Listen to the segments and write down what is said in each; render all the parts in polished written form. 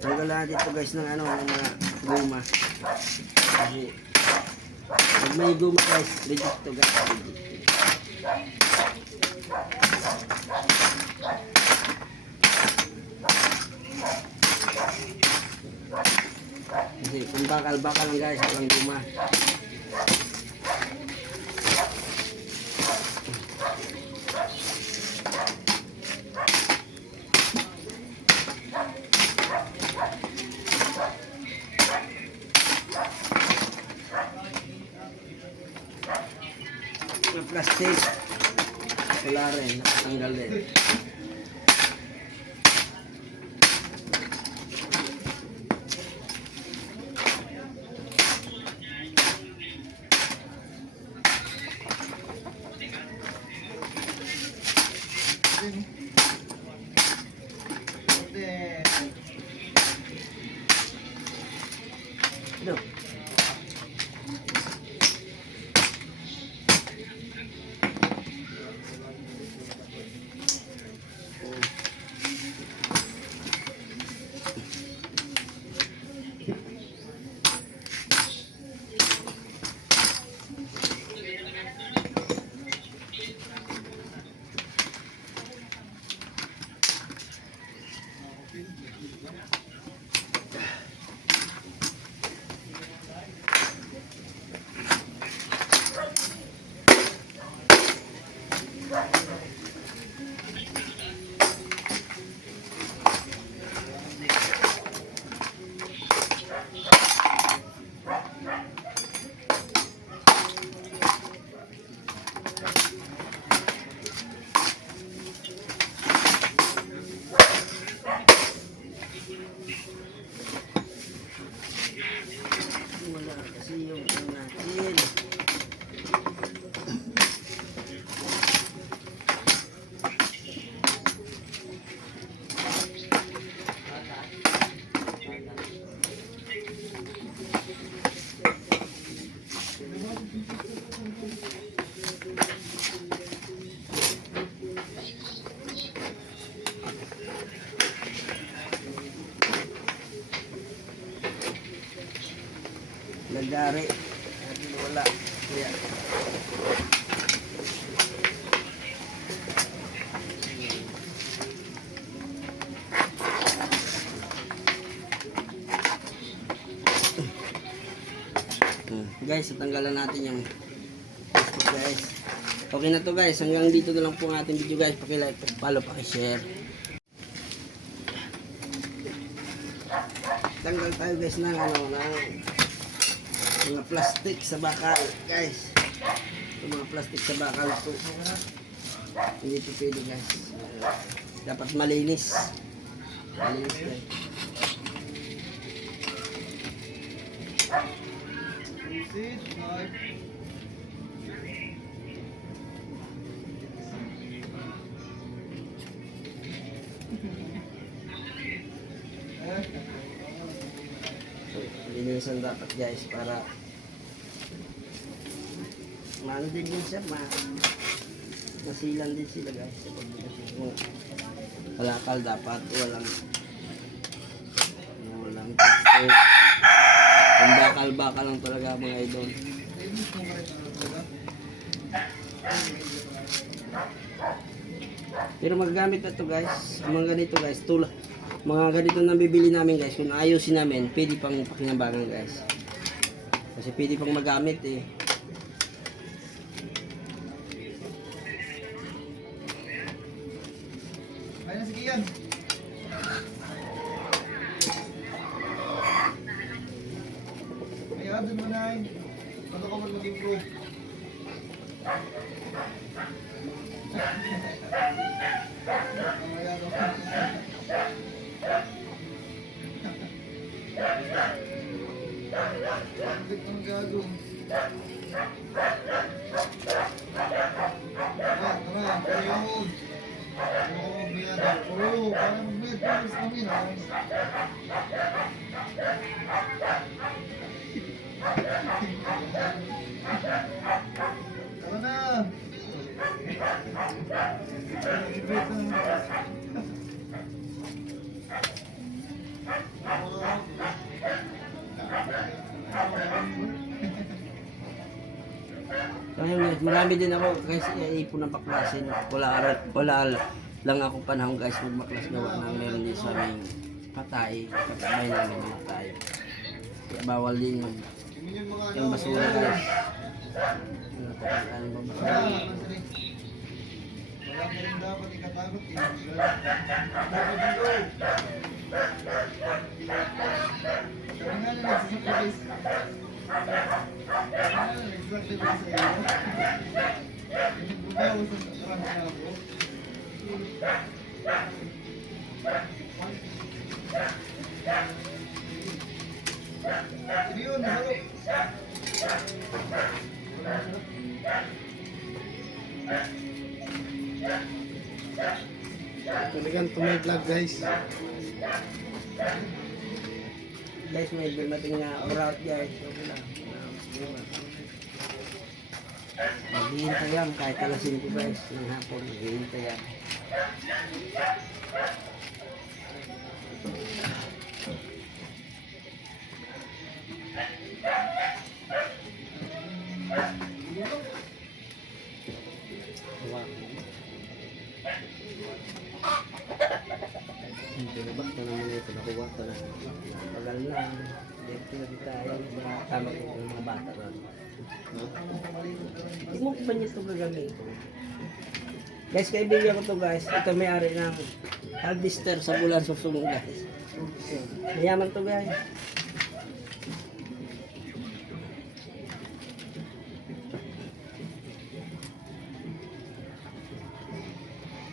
Tanggalan natin ito guys ng ano, ng mga guma. Kasi pag may guma guys, reject to guys. Kasi kung bakal-bakal lang guys, walang guma. Na plastic, wala rin, nakatanggal din. Ito. Wala kasi yung ano natin. Nagdari. Wala. Kaya. Guys, tanggalan natin yung Facebook guys. Okay na to guys. Hanggang dito na lang po ang ating video guys. Paki-like, paki-follow, paki-share. Tanggal tayo guys ng ano, ng mga plastic sa bakal guys. Yung mga plastic sa bakal po, hindi ito pwede guys. Dapat malinis. Malinis guys. Linisan dapat guys para maano din yun siya, masilan din sila guys. Kung kalakal dapat walang plastic. Kung bakal-bakal lang talaga mga idol. Pero magagamit na to guys. Mga ganito guys, mga ganito na bibili namin guys. Kung ayusin namin, pwede pang pakinabangan guys. Kasi pwede pang magamit eh. Ayan, sige yan. Ayan, dun mo na yun. Ano ka man mag-improve? Ayan, bakit ang gagawin? Tara, payahod. Oo, parang mag-bayad kami na. Tara na. Kahit marami din ako guys, iipon ng baklasin. Wala lang ako panahon guys magbaklas gawa na meron din sa aming patay. Kapabay namin ng patay. Kaya bawal din mag Yun yung mga yung basura guys. Ano ba Wala, basura? wala ka rin dapat ikatakot eh. Dapat yung go. Kaya nga na nagsasacrifice. Kaya nga na nagsasacrifice sa iyo. Yung bumawa sa rang na ako. Sige yun, masarap. Talagang tumay vlog guys. Guys, may dumating na urat guys. Okay lang. Maghihintay yan kahit alas 5 guys. Ng hapon, maghihintay yan. Ito naman ito, nakuha ito na. Tagal na. Dito na tayo. Tama ko yung mga bata ron. Hindi mo ba niya ito gagamitin? Guys, kaibigan ko to guys. Ito may-ari ng harvester sa bulan susunod guys. Mayaman to guys.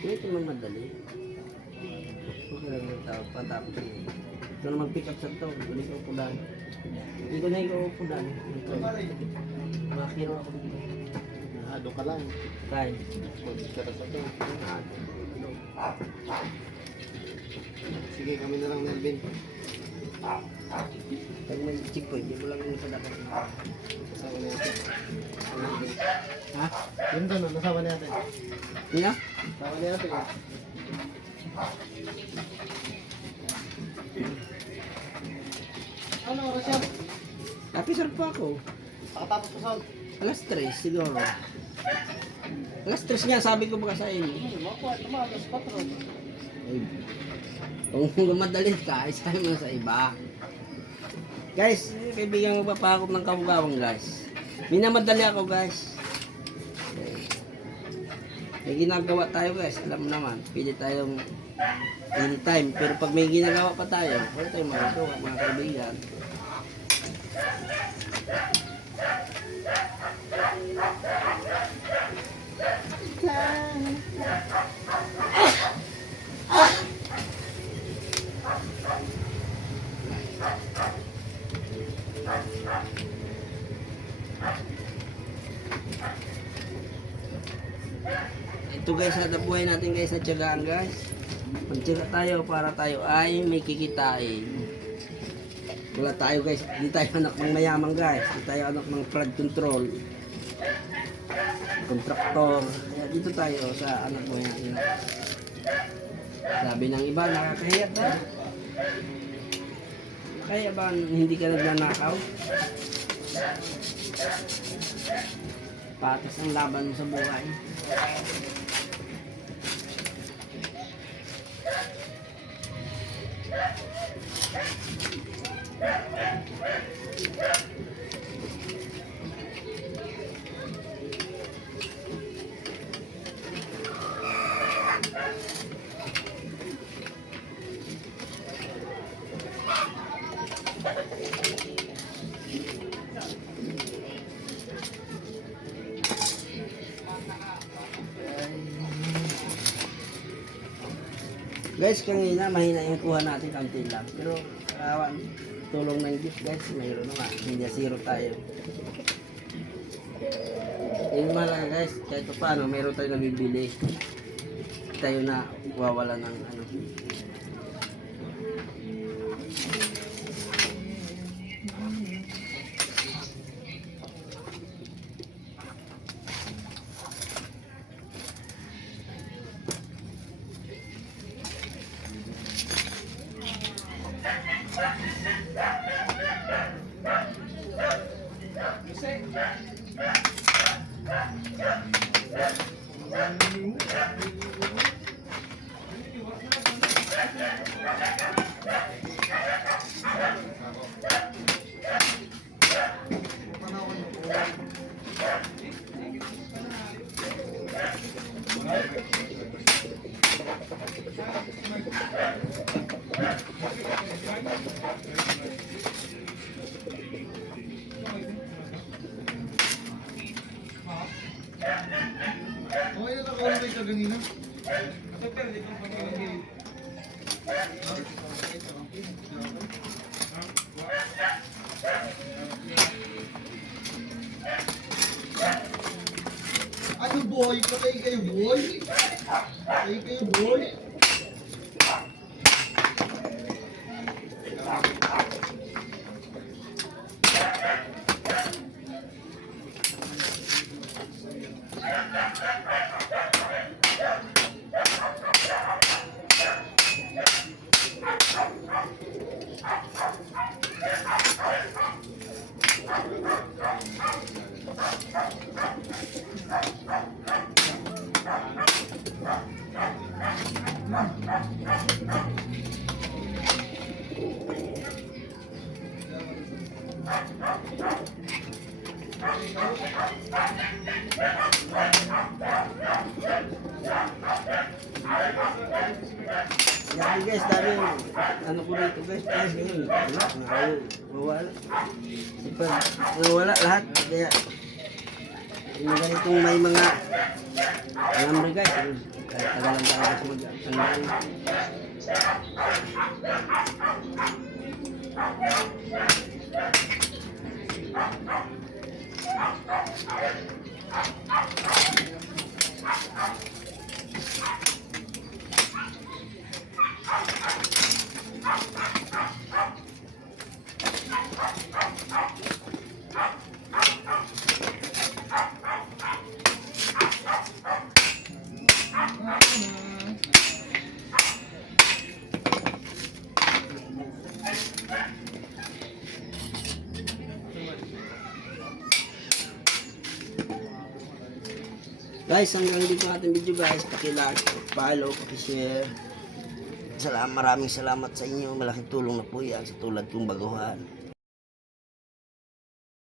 Ito naman madali. Okay lang yung tao, patapos yun. Ito na mag-pick up sa ito, hindi ko upudan. Hindi ko na ikaw upudan. Makakiro ako dito. Nahado ka lang. Kaya. Magkara sa to. Sige, kami na lang Melvin. Pag may chick ko, hindi mo lang yung sadapat. Nasawa na natin. Ha? Yun doon, nasawa na natin. Hindi na? Nasawa na natin. Ano oras yan? Napisar pa ako. Pakatapos ko saan? Alas 3 siguro. Alas 3 nga, sabi ko baka sa inyo. Makuha, tumagas, 4. Ay, kung madali ka, is time lang sa iba. Guys, kaibigan magpapakot ng kabugawang guys. Minamadali ako guys. May ginagawa tayo guys, alam mo naman. Pwede tayong anytime. Pero pag may ginagawa pa tayo, wala tayong magagawa mga kaibigan. Ito guys, sa buhay natin guys sa tiyagaan guys. Magtiyaga tayo para tayo ay may kikitain. Wala tayo guys, hindi tayo anak ng mayaman guys. Hindi tayo anak ng flood control. Kontraktor. Kaya dito tayo sa anak buhay natin. Sabi ng iba, nakakahiya ba? Kaya ba hindi ka nagnanakaw? Patas ang laban mo sa buhay. Guys, kanina mahina yung kuha natin kaunti lang. Pero kawan, tulong ng Diyos guys, mayroon naman. Hindi zero tayo. Yung mahalaga guys, kahit paano, mayroon tayo nabibili. Tayo na wawala ng ano. kanina. Ano boy? Patay kayo boy? Patay kayo boy? Yan guys, dami yung ano ko dito guys. Guys, ngayon, wala, mawala. Mawala lahat. Kaya, yung ganitong may mga alambre guys. Tagalan talaga sa mag-tandaan. Guys, hanggang dito ang ating video guys. Paki-like, follow, paki-share. Maraming salamat sa inyo. Malaking tulong na po yan sa tulad kong baguhan.